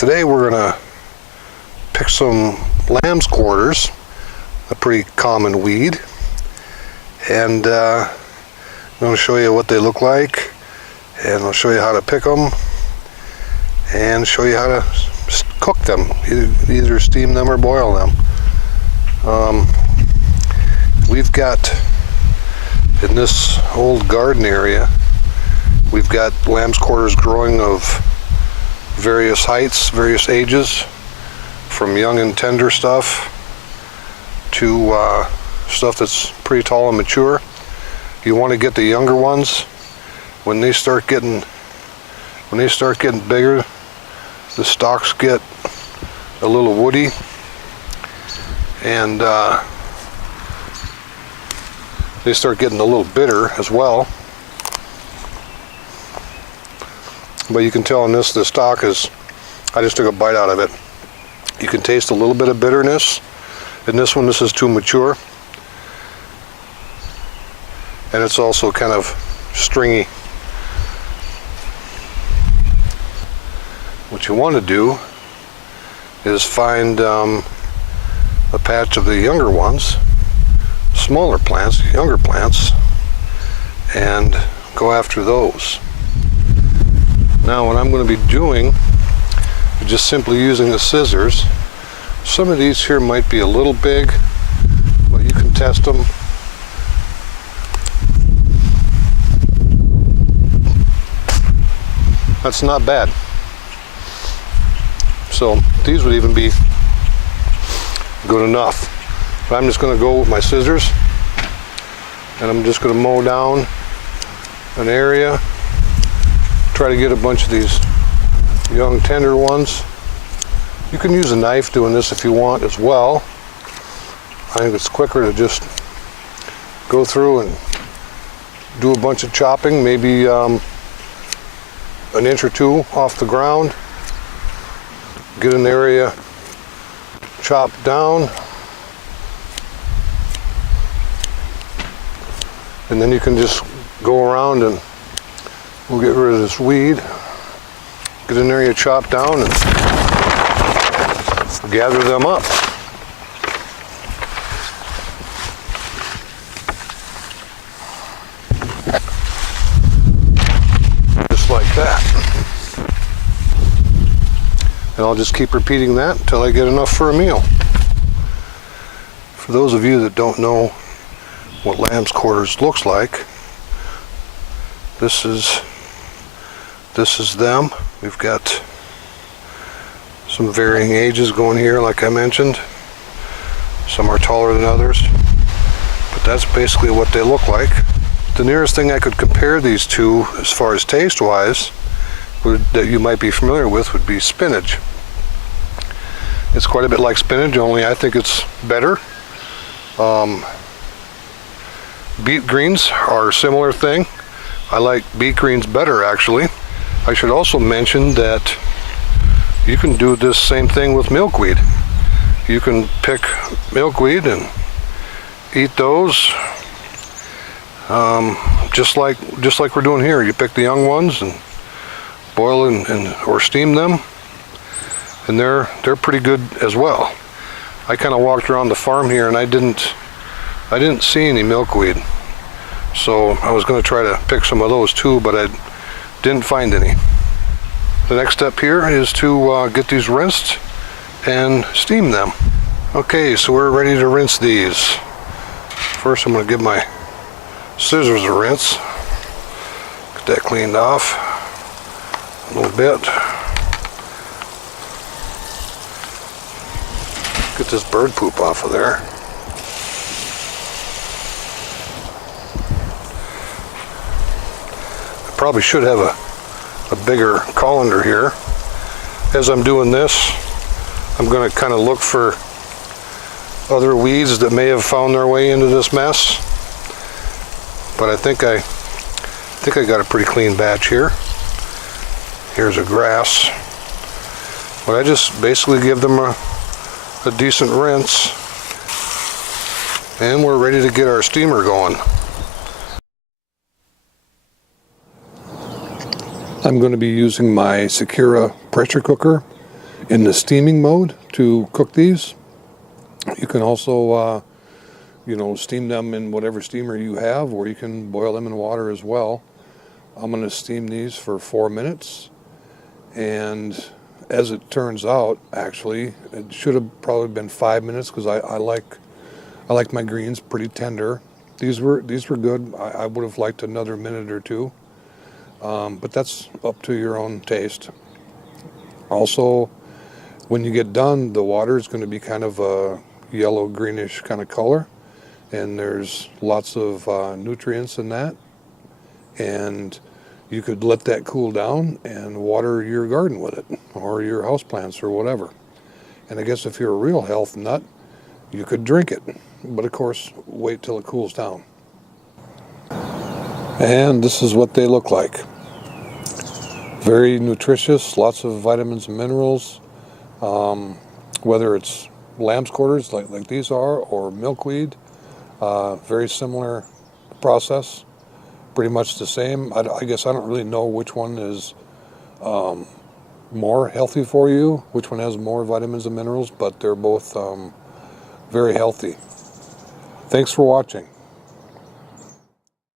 Today we're going to pick some Lambsquarters, a pretty common weed, and I'm going to show you what they look like, and I'll show you how to pick them and show you how to cook them, either steam them or boil them. We've got, in this old garden area, we've got Lambsquarters growing of various heights, various ages, from young and tender stuff to stuff that's pretty tall and mature. You want to get the younger ones. When they start getting bigger, the stalks get a little woody, and they start getting a little bitter as well. But you can tell in this, the stalk is, I just took a bite out of it. You can taste a little bit of bitterness. In this one, this is too mature. And it's also kind of stringy. What you want to do is find a patch of the younger ones, smaller plants, younger plants, and go after those. Now what I'm going to be doing is just simply using the scissors. Some of these here might be a little big, but you can test them. That's not bad. So these would even be good enough. But I'm just going to go with my scissors, and I'm just going to mow down an area. Try to get a bunch of these young tender ones. You can use a knife doing this if you want as well. I think it's quicker to just go through and do a bunch of chopping, maybe an inch or two off the ground. Get an area chopped down, and then you can just go around and we'll get rid of this weed, get an area chopped down, and gather them up. Just like that. And I'll just keep repeating that until I get enough for a meal. For those of you that don't know what Lambsquarters looks like, this is them. We've got some varying ages going here, like I mentioned. Some are taller than others, but that's basically what they look like. The nearest thing I could compare these to, as far as taste-wise, that you might be familiar with, would be spinach. It's quite a bit like spinach, only I think it's better. Beet greens are a similar thing. I like beet greens better, actually. I should also mention that you can do this same thing with milkweed. You can pick milkweed and eat those, just like we're doing here. You pick the young ones and boil or steam them, and they're pretty good as well. I kind of walked around the farm here and I didn't see any milkweed. So I was going to try to pick some of those too, but I didn't find any. The next step here is to get these rinsed and steam them. Okay, so we're ready to rinse these. First I'm going to give my scissors a rinse. Get that cleaned off a little bit. Get this bird poop off of there. Probably should have a bigger colander here. As I'm doing this, I'm going to kind of look for other weeds that may have found their way into this mess. But I think I got a pretty clean batch here. Here's a grass. But I just basically give them a decent rinse, and we're ready to get our steamer going. I'm going to be using my Secura pressure cooker. in the steaming mode to cook these. You can also steam them in whatever steamer you have, or you can boil them in water as well. I'm going to steam these for 4 minutes, and as it turns out, actually, it should have probably been 5 minutes, because I like my greens pretty tender. These were good. I would have liked another minute or two, but that's up to your own taste. Also, when you get done, the water is going to be kind of a yellow greenish kind of color, and there's lots of nutrients in that, and you could let that cool down and water your garden with it, or your houseplants or whatever. And I guess if you're a real health nut, you could drink it, but of course wait till it cools down. And this is what they look like. Very nutritious, lots of vitamins and minerals, whether it's Lambsquarters like these are, or milkweed. Very similar process, pretty much the same. I guess I don't really know which one is more healthy for you, which one has more vitamins and minerals, but they're both very healthy. Thanks for watching.